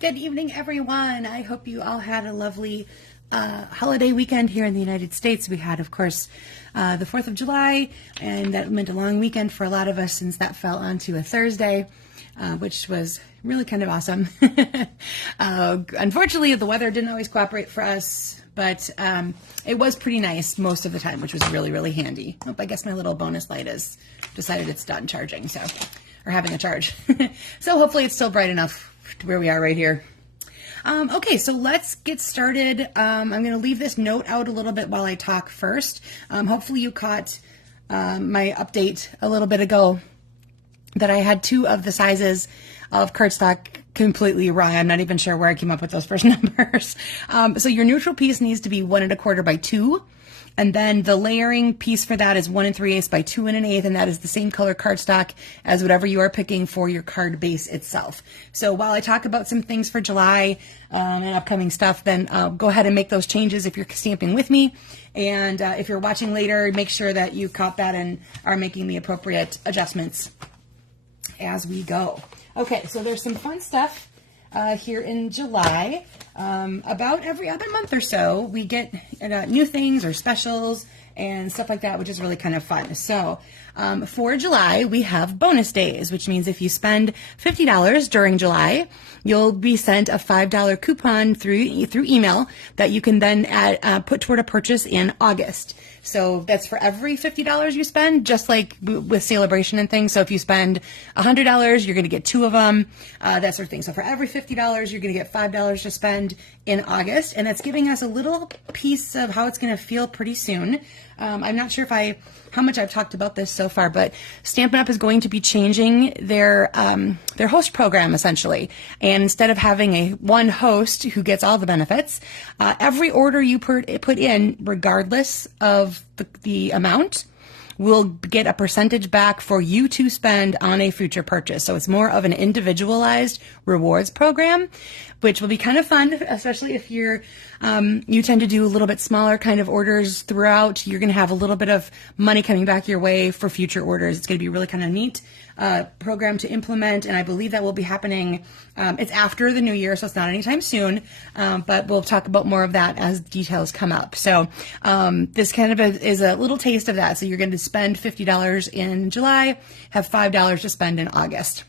Good evening, everyone. I hope you all had a lovely holiday weekend here in the United States. We had, of course, the 4th of July, and that meant a long weekend for a lot of us since that fell onto a Thursday, which was really kind of awesome. Unfortunately, the weather didn't always cooperate for us, but it was pretty nice most of the time, which was really, really handy. Oh, I guess my little bonus light has decided it's done charging, or having a charge. So hopefully it's still bright enough to where we are right here. Okay, so let's get started. I'm going to leave this note out a little bit while I talk first. Hopefully you caught my update a little bit ago that I had 2 of the sizes of cardstock completely wrong. I'm not even sure where I came up with those first numbers. So your neutral piece needs to be 1 1/4 by 2. And then the layering piece for that is 1 3/8 by 2 1/8, and that is the same color cardstock as whatever you are picking for your card base itself. So while I talk about some things for July and upcoming stuff, then go ahead and make those changes if you're stamping with me. And if you're watching later, make sure that you caught that and are making the appropriate adjustments as we go. Okay, so there's some fun stuff here in July. About every other month or so, we get new things or specials and stuff like that, which is really kind of fun. So for July, we have bonus days, which means if you spend $50 during July, you'll be sent a $5 coupon through email that you can then put toward a purchase in August. So that's for every $50 you spend, just like with Celebration and things. So if you spend $100, you're going to get 2 of them, that sort of thing. So for every $50, you're going to get $5 to spend in August. And that's giving us a little piece of how it's going to feel pretty soon. I'm not sure how much I've talked about this so far, but Stampin' Up! Is going to be changing their host program, essentially. And instead of having one host who gets all the benefits, every order you put in, regardless of the amount, will get a percentage back for you to spend on a future purchase. So it's more of an individualized rewards program, which will be kind of fun, especially if you tend to do a little bit smaller kind of orders throughout. You're going to have a little bit of money coming back your way for future orders. It's going to be really kind of neat program to implement, and I believe that will be happening. It's after the new year, so it's not anytime soon, but we'll talk about more of that as details come up. So this kind of is a little taste of that. So you're going to spend $50 in July, have $5 to spend in August.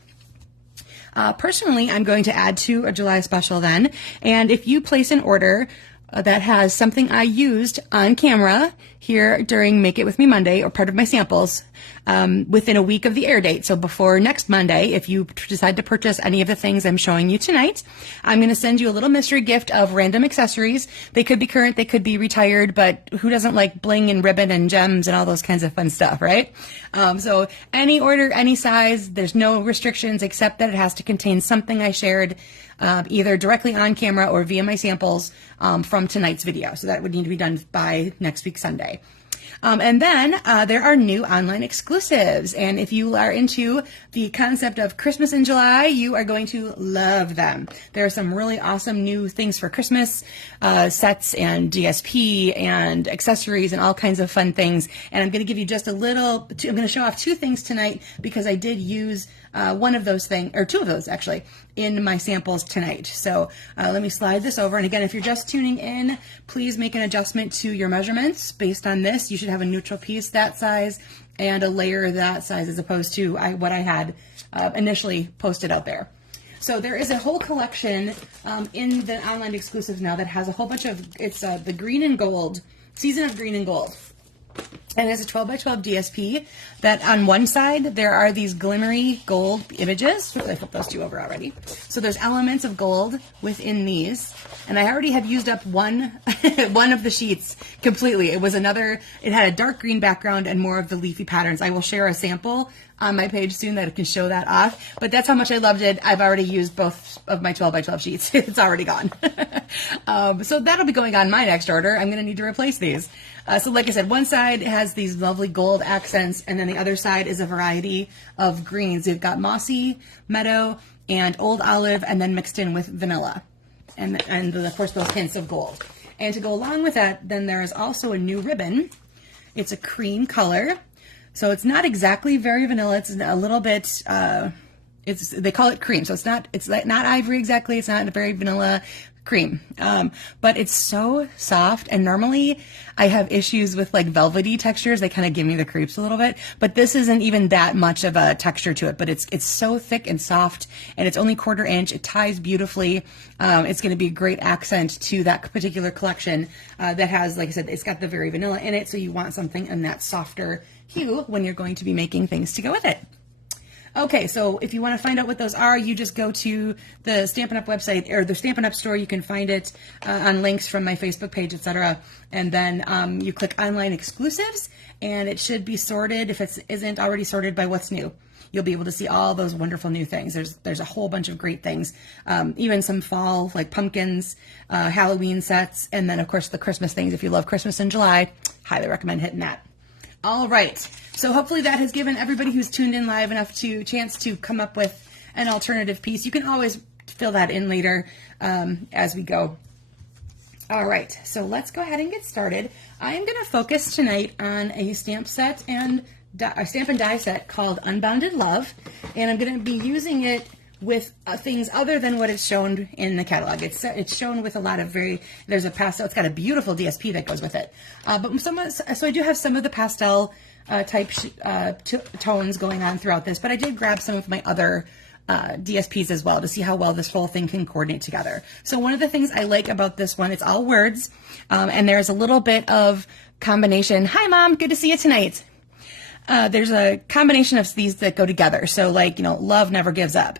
Personally, I'm going to add to a July special then, and if you place an order that has something I used on camera here during Make It With Me Monday, or part of my samples, within a week of the air date. So before next Monday, if you decide to purchase any of the things I'm showing you tonight, I'm going to send you a little mystery gift of random accessories. They could be current, they could be retired, but who doesn't like bling and ribbon and gems and all those kinds of fun stuff, right? So any order, any size, there's no restrictions except that it has to contain something I shared either directly on camera or via my samples from tonight's video. So that would need to be done by next week, Sunday. And then there are new online exclusives. And if you are into the concept of Christmas in July, you are going to love them. There are some really awesome new things for Christmas, sets and DSP and accessories and all kinds of fun things. And I'm going to give you just I'm going to show off 2 things tonight because I did use one of those things, or 2 of those actually, in my samples tonight. So let me slide this over. And again, if you're just tuning in, please make an adjustment to your measurements based on this. You should have a neutral piece that size and a layer that size as opposed to what I had initially posted out there. So there is a whole collection in the online exclusives now that has a whole bunch of, it's the green and gold, season of green and gold. And it has a 12 by 12 DSP that on one side, there are these glimmery gold images. I flipped those 2 over already. So there's elements of gold within these. And I already have used up one of the sheets completely. It had a dark green background and more of the leafy patterns. I will share a sample on my page soon that can show that off. But that's how much I loved it. I've already used both of my 12 by 12 sheets. It's already gone. So that'll be going on my next order. I'm going to need to replace these. So like I said, one side has these lovely gold accents, and then the other side is a variety of greens. You've got mossy, meadow, and old olive, and then mixed in with vanilla. And of course, those hints of gold. And to go along with that, then there is also a new ribbon. It's a cream color. So it's not exactly very vanilla. It's a little bit they call it cream. So it's not ivory exactly. It's not a very vanilla cream. But it's so soft, and normally I have issues with like velvety textures. They kind of give me the creeps a little bit, but this isn't even that much of a texture to it, but it's so thick and soft, and it's only 1/4 inch. It ties beautifully. It's going to be a great accent to that particular collection that has, like I said, it's got the very vanilla in it. So you want something in that softer hue when you're going to be making things to go with it. Okay, so if you want to find out what those are, you just go to the Stampin' Up! Website or the Stampin' Up! Store. You can find it on links from my Facebook page, etc. And then you click Online Exclusives, and it should be sorted. If it isn't already sorted by what's new, you'll be able to see all those wonderful new things. There's a whole bunch of great things, even some fall, like pumpkins, Halloween sets, and then, of course, the Christmas things. If you love Christmas in July, highly recommend hitting that. All right, so hopefully that has given everybody who's tuned in live enough chance to come up with an alternative piece. You can always fill that in later as we go. All right, so let's go ahead and get started. I am going to focus tonight on a stamp set and a stamp and die set called Unbounded Love, and I'm going to be using it with things other than what is shown in the catalog. It's shown with a lot of there's a pastel. It's got a beautiful DSP that goes with it. So I do have some of the pastel type tones going on throughout this, but I did grab some of my other DSPs as well to see how well this whole thing can coordinate together. So one of the things I like about this one, it's all words, and there's a little bit of combination. Hi, Mom. Good to see you tonight. There's a combination of these that go together. So like, love never gives up.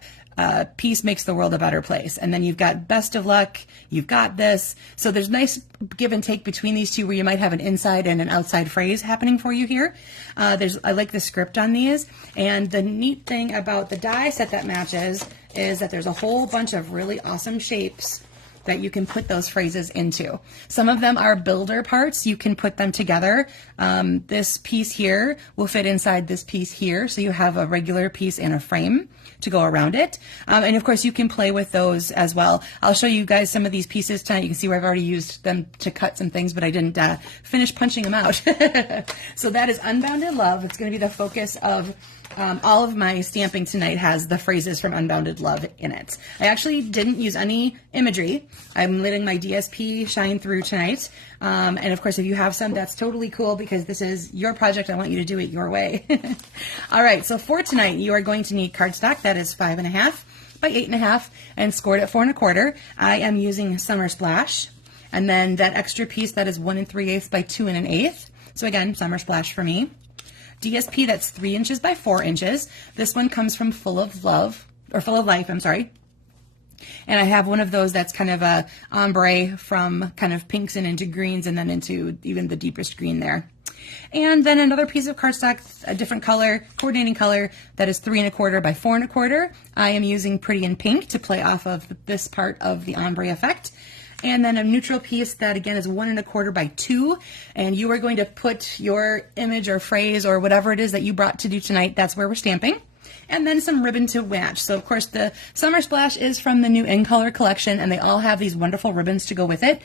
Peace makes the world a better place. And then you've got best of luck. You've got this. So there's nice give and take between these two where you might have an inside and an outside phrase happening for you here. I like the script on these. And the neat thing about the die set that matches is that there's a whole bunch of really awesome shapes that you can put those phrases into. Some of them are builder parts. You can put them together. This piece here will fit inside this piece here. So you have a regular piece and a frame to go around it. And of course you can play with those as well. I'll show you guys some of these pieces tonight. You can see where I've already used them to cut some things, but I didn't finish punching them out. So that is Unbounded Love. It's going to be the focus of all of my stamping tonight has the phrases from Unbounded Love in it. I actually didn't use any imagery. I'm letting my DSP shine through tonight. And of course, if you have some, that's totally cool because this is your project. I want you to do it your way. All right, so for tonight, you are going to need cardstock. That is 5.5 by 8.5 and scored at 4 1/4. I am using Summer Splash. And then that extra piece, that is 1 3/8 by 2 1/8. So again, Summer Splash for me. DSP, that's 3 inches by 4 inches. This one comes from Full of Life, I'm sorry. And I have one of those that's kind of a ombre from kind of pinks and into greens and then into even the deepest green there. And then another piece of cardstock, a different color, coordinating color, that is 3 1/4 by 4 1/4. I am using Pretty in Pink to play off of this part of the ombre effect. And then a neutral piece that again is 1 1/4 by 2, and you are going to put your image or phrase or whatever it is that you brought to do tonight. That's where we're stamping. And then some ribbon to match. So of course the Summer Splash is from the new In Color collection, and they all have these wonderful ribbons to go with it.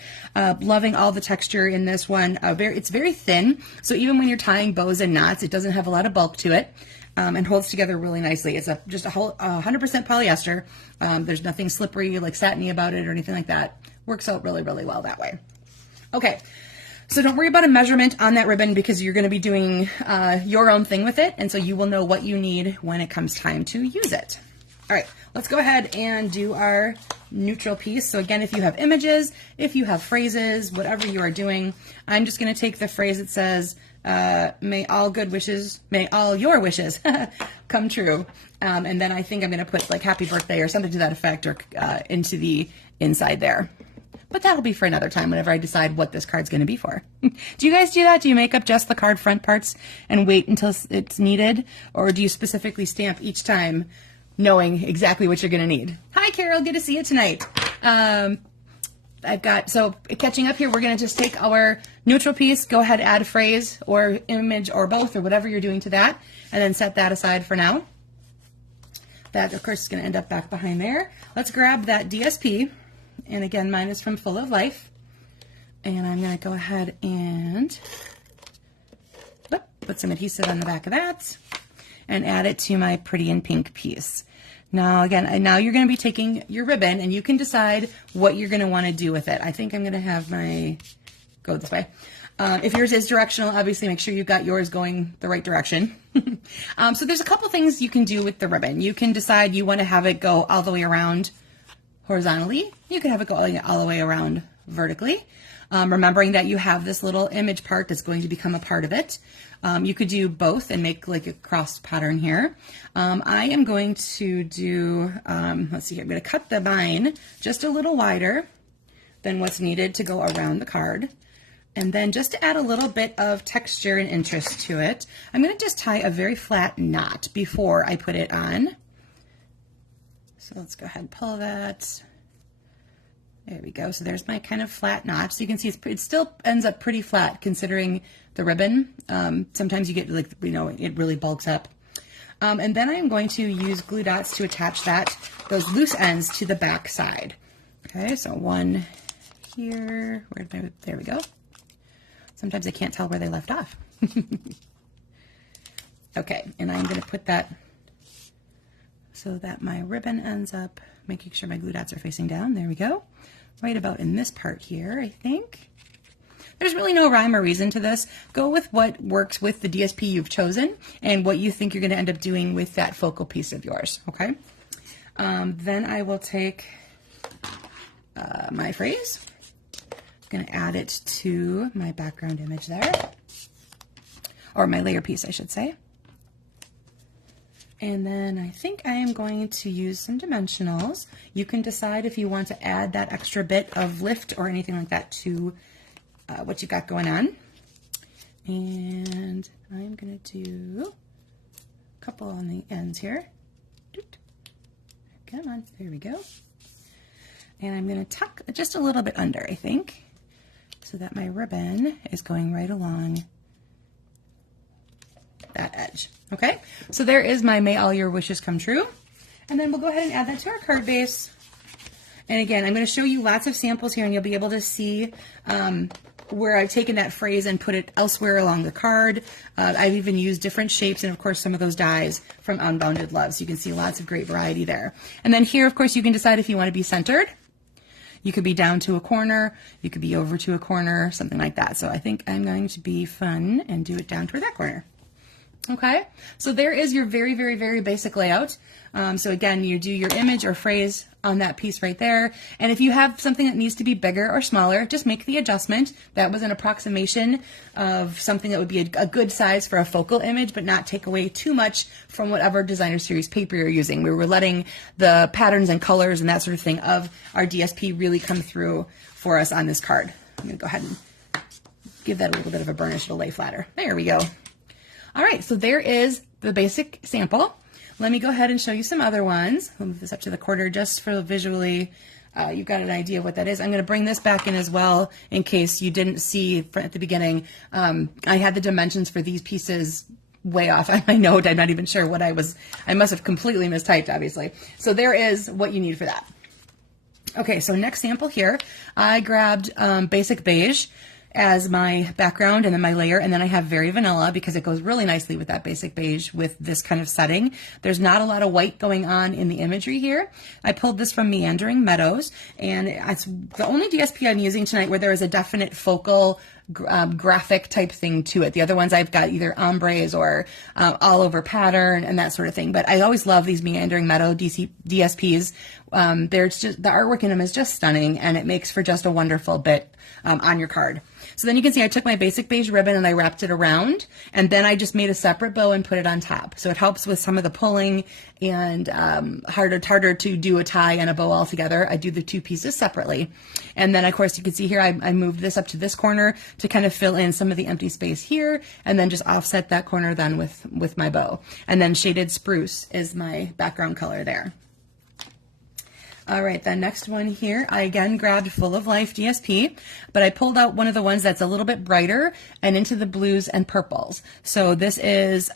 Loving all the texture in this one. It's very thin, so even when you're tying bows and knots, it doesn't have a lot of bulk to it. And holds together really nicely. It's just a whole 100% polyester. There's nothing slippery like satiny about it or anything like that. Works out really, really well that way. Okay, so don't worry about a measurement on that ribbon because you're going to be doing your own thing with it, and so you will know what you need when it comes time to use it. All right, let's go ahead and do our neutral piece. So again, if you have images, if you have phrases, whatever you are doing, I'm just going to take the phrase that says, may all your wishes come true. And then I think I'm going to put like happy birthday or something to that effect or into the inside there. But that'll be for another time whenever I decide what this card's going to be for. Do you guys do that? Do you make up just the card front parts and wait until it's needed? Or do you specifically stamp each time knowing exactly what you're going to need? Hi, Carol. Good to see you tonight. So catching up here, we're going to just take our neutral piece, go ahead, add a phrase or image or both or whatever you're doing to that, and then set that aside for now. That, of course, is going to end up back behind there. Let's grab that DSP. And again, mine is from Full of Life. And I'm going to go ahead and put some adhesive on the back of that and add it to my Pretty in Pink piece. Now again, now you're going to be taking your ribbon and you can decide what you're going to want to do with it. I think I'm going to have my, go this way. If yours is directional, obviously make sure you've got yours going the right direction. So there's a couple things you can do with the ribbon. You can decide you want to have it go all the way around horizontally. You can have it go all the way around vertically. Remembering that you have this little image part that's going to become a part of it. You could do both and make like a crossed pattern here. I am going to do, let's see here, I'm going to cut the vine just a little wider than what's needed to go around the card. And then just to add a little bit of texture and interest to it, I'm going to just tie a very flat knot before I put it on. So let's go ahead and pull that. There we go. So there's my kind of flat knot. So you can see it still ends up pretty flat considering the ribbon. Sometimes you get like, you know, it really bulks up. And then I'm going to use glue dots to attach those loose ends to the back side. Okay, so one here, there we go. Sometimes I can't tell where they left off. Okay, and I'm going to put that so that my ribbon ends up, making sure my glue dots are facing down. There we go. Right about in this part here, I think. There's really no rhyme or reason to this. Go with what works with the DSP you've chosen and what you think you're going to end up doing with that focal piece of yours, okay? Then I will take my phrase. I'm going to add it to my background image there, or my layer piece, I should say. And then I think I am going to use some dimensionals. You can decide if you want to add that extra bit of lift or anything like that to what you've got going on. And I'm going to do a couple on the ends here. Come on, there we go. And I'm going to tuck just a little bit under, I think, so that my ribbon is going right along that edge. Okay, so there is my May All Your Wishes Come True. And then we'll go ahead and add that to our card base. And again, I'm going to show you lots of samples here and you'll be able to see where I've taken that phrase and put it elsewhere along the card. I've even used different shapes and of course some of those dies from Unbounded Love. So you can see lots of great variety there. And then here, of course, you can decide if you want to be centered. You could be down to a corner, you could be over to a corner, something like that. So I think I'm going to be fun and do it down toward that corner. Okay, so there is your very, very, very basic layout. So again, you do your image or phrase on that piece right there. And if you have something that needs to be bigger or smaller, just make the adjustment. That was an approximation of something that would be a good size for a focal image, but not take away too much from whatever designer series paper you're using. We were letting the patterns and colors and that sort of thing of our DSP really come through for us on this card. I'm going to go ahead and give that a little bit of a burnish to lay flatter. There we go. All right, so there is the basic sample. Let me go ahead and show you some other ones. I'll move this up to the quarter just for visually, you've got an idea of what that is. I'm going to bring this back in as well in case you didn't see at the beginning. I had the dimensions for these pieces way off on my note. I'm not even sure what I must have completely mistyped, obviously. So there is what you need for that. Okay, so next sample here, I grabbed Basic Beige as my background and then my layer, and then I have Very Vanilla because it goes really nicely with that Basic Beige with this kind of setting. There's not a lot of white going on in the imagery here. I pulled this from Meandering Meadows, and it's the only DSP I'm using tonight where there is a definite focal graphic type thing to it. The other ones I've got either ombres or all over pattern and that sort of thing. But I always love these Meandering Meadow DSPs. There's just the artwork in them is just stunning, and it makes for just a wonderful bit on your card. So then you can see I took my Basic Beige ribbon and I wrapped it around, and then I just made a separate bow and put it on top. So it helps with some of the pulling and harder to do a tie and a bow all together. I do the two pieces separately. And then of course you can see here I moved this up to this corner to kind of fill in some of the empty space here, and then just offset that corner then with my bow. And then Shaded Spruce is my background color there. All right, the next one here, I again grabbed Full of Life DSP, but I pulled out one of the ones that's a little bit brighter and into the blues and purples. So this is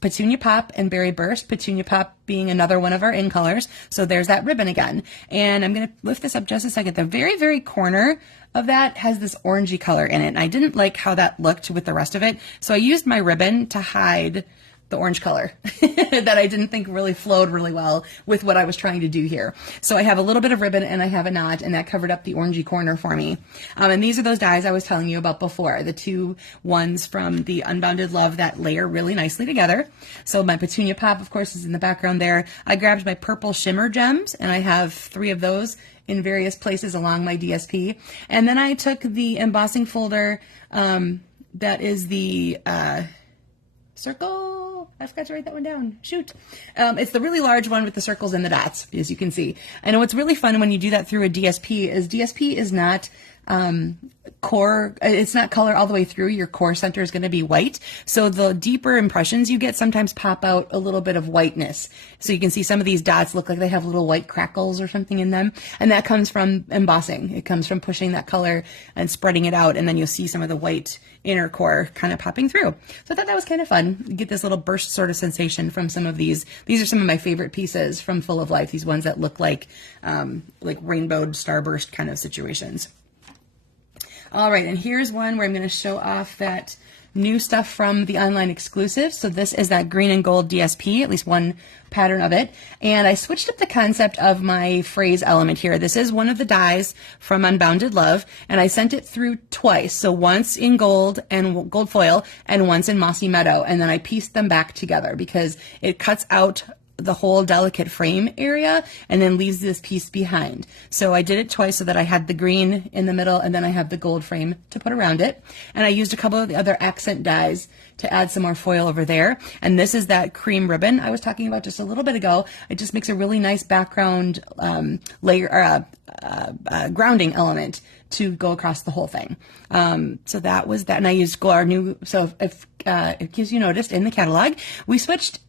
Petunia Pop and Berry Burst, Petunia Pop being another one of our in colors. So there's that ribbon again. And I'm going to lift this up just a second. The very, very corner of that has this orangey color in it, and I didn't like how that looked with the rest of it. So I used my ribbon to hide the orange color that I didn't think really flowed really well with what I was trying to do here. So I have a little bit of ribbon and I have a knot, and that covered up the orangey corner for me. And these are those dies I was telling you about before, the two ones from the Unbounded Love that layer really nicely together. So my Petunia Pop, of course, is in the background there. I grabbed my purple shimmer gems, and I have 3 of those in various places along my DSP. And then I took the embossing folder that is the circle. I forgot to write that one down. Shoot. It's the really large one with the circles and the dots, as you can see. And what's really fun when you do that through a DSP is not core, it's not color all the way through. Your core center is going to be white. So the deeper impressions you get sometimes pop out a little bit of whiteness. So you can see some of these dots look like they have little white crackles or something in them. And that comes from embossing. It comes from pushing that color and spreading it out. And then you'll see some of the white inner core kind of popping through. So I thought that was kind of fun. You get this little burst sort of sensation from some of these. These are some of my favorite pieces from Full of Life. These ones that look like rainbowed starburst kind of situations. All right, and here's one where I'm going to show off that new stuff from the online exclusive. So this is that green and gold DSP, at least one pattern of it. And I switched up the concept of my phrase element here. This is one of the dies from Unbounded Love, and I sent it through twice. So once in gold and gold foil and once in Mossy Meadow. And then I pieced them back together because it cuts out the whole delicate frame area and then leaves this piece behind. So I did it twice so that I had the green in the middle and then I have the gold frame to put around it. And I used a couple of the other accent dies to add some more foil over there. And this is that cream ribbon I was talking about just a little bit ago. It just makes a really nice background layer, grounding element to go across the whole thing. So that was that. And I used our new, so if it gives you noticed in the catalog, we switched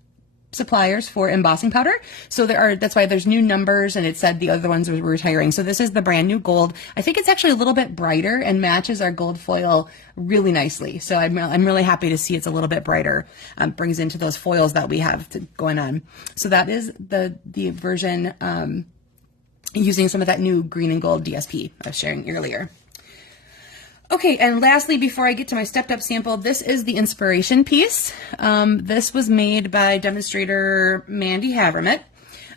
suppliers for embossing powder. So that's why there's new numbers, and it said the other ones were retiring. So this is the brand new gold. I think it's actually a little bit brighter and matches our gold foil really nicely. So I'm really happy to see it's a little bit brighter. Brings into those foils that we have going on. So that is the version using some of that new green and gold DSP I was sharing earlier. Okay, and lastly, before I get to my stepped up sample, this is the inspiration piece. This was made by demonstrator Mandy Havermut,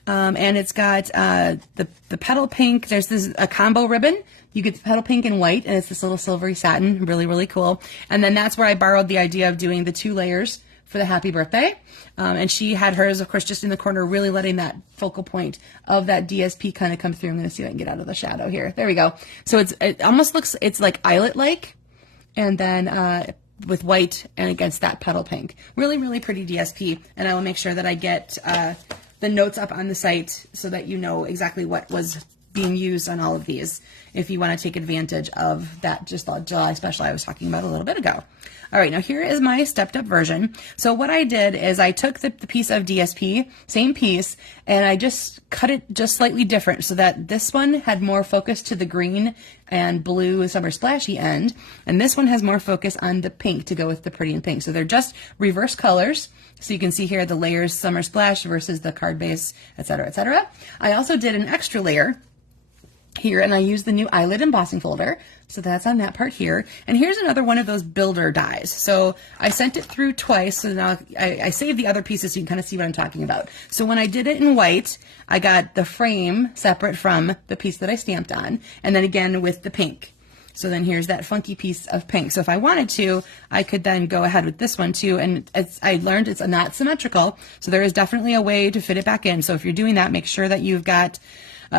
and it's got the petal pink. There's a combo ribbon. You get the petal pink and white, and it's this little silvery satin, really, really cool. And then that's where I borrowed the idea of doing the 2 layers for the happy birthday. And she had hers, of course, just in the corner, really letting that focal point of that DSP kind of come through. I'm going to see if I can get out of the shadow here. There we go. So it almost looks, it's like eyelet-like, and then with white and against that petal pink. Really, really pretty DSP. And I will make sure that I get the notes up on the site so that you know exactly what was being used on all of these if you want to take advantage of that just the July special I was talking about a little bit ago. All right, now here is my stepped up version. So what I did is I took the piece of DSP, same piece, and I just cut it just slightly different so that this one had more focus to the green and blue summer splashy end, and this one has more focus on the pink to go with the pretty and pink. So they're just reverse colors. So you can see here the layers summer splash versus the card base, etc., etc. I also did an extra layer here, and I used the new eyelid embossing folder. So that's on that part here. And here's another one of those builder dies. So I sent it through twice. So now I saved the other pieces so you can kind of see what I'm talking about. So when I did it in white, I got the frame separate from the piece that I stamped on. And then again with the pink. So then here's that funky piece of pink. So if I wanted to, I could then go ahead with this one too. And I learned it's not symmetrical. So there is definitely a way to fit it back in. So if you're doing that, make sure that you've got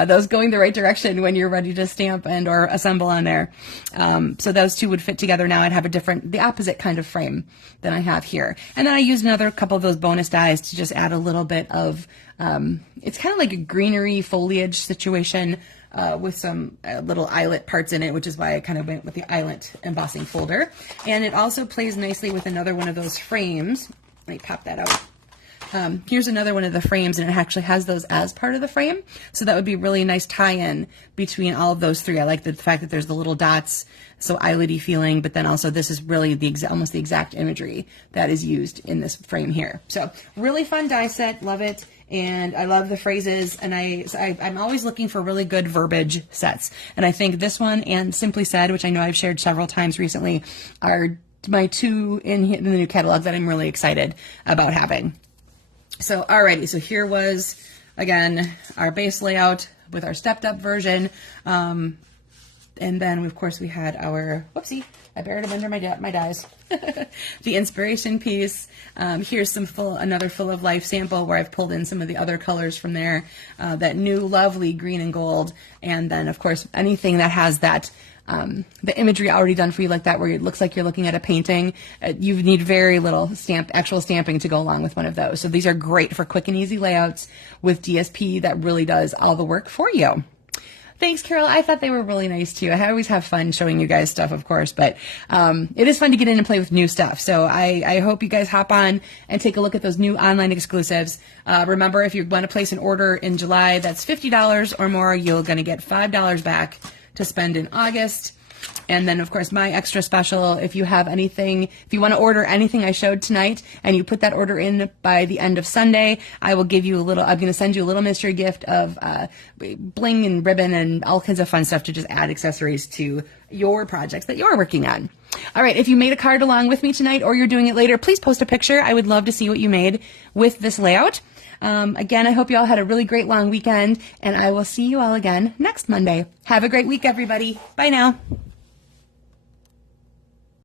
those going the right direction when you're ready to stamp and or assemble on there. So those two would fit together. Now I'd have the opposite kind of frame than I have here. And then I used another couple of those bonus dies to just add a little bit of, it's kind of like a greenery foliage situation with some little eyelet parts in it, which is why I kind of went with the eyelet embossing folder. And it also plays nicely with another one of those frames. Let me pop that out. Here's another one of the frames, and it actually has those as part of the frame. So that would be a really nice tie-in between all of those three. I like the fact that there's the little dots, so eyelety feeling, but then also this is really almost the exact imagery that is used in this frame here. So really fun die set, love it. And I love the phrases, and I'm always looking for really good verbiage sets. And I think this one and Simply Said, which I know I've shared several times recently, are my two in the new catalog that I'm really excited about having. So, alrighty, so here was, again, our base layout with our stepped up version. And then, of course, we had our, whoopsie, I buried them under my dies. The inspiration piece. Here's another full of life sample where I've pulled in some of the other colors from there. That new lovely green and gold. And then, of course, anything that has that the imagery already done for you like that, where it looks like you're looking at a painting, you need very little actual stamping to go along with one of those. So these are great for quick and easy layouts with DSP that really does all the work for you. Thanks, Carol. I thought they were really nice too. I always have fun showing you guys stuff, of course, but it is fun to get in and play with new stuff. So I hope you guys hop on and take a look at those new online exclusives. Remember, if you want to place an order in July that's $50 or more, you're going to get $5 back to spend in August. And then, of course, my extra special, if you have anything, if you want to order anything I showed tonight and you put that order in by the end of Sunday, I will give you I'm going to send you a little mystery gift of bling and ribbon and all kinds of fun stuff to just add accessories to your projects that you're working on. All right, if you made a card along with me tonight or you're doing it later, please post a picture. I would love to see what you made with this layout. Again, I hope you all had a really great long weekend, and I will see you all again next Monday. Have a great week, everybody. Bye now.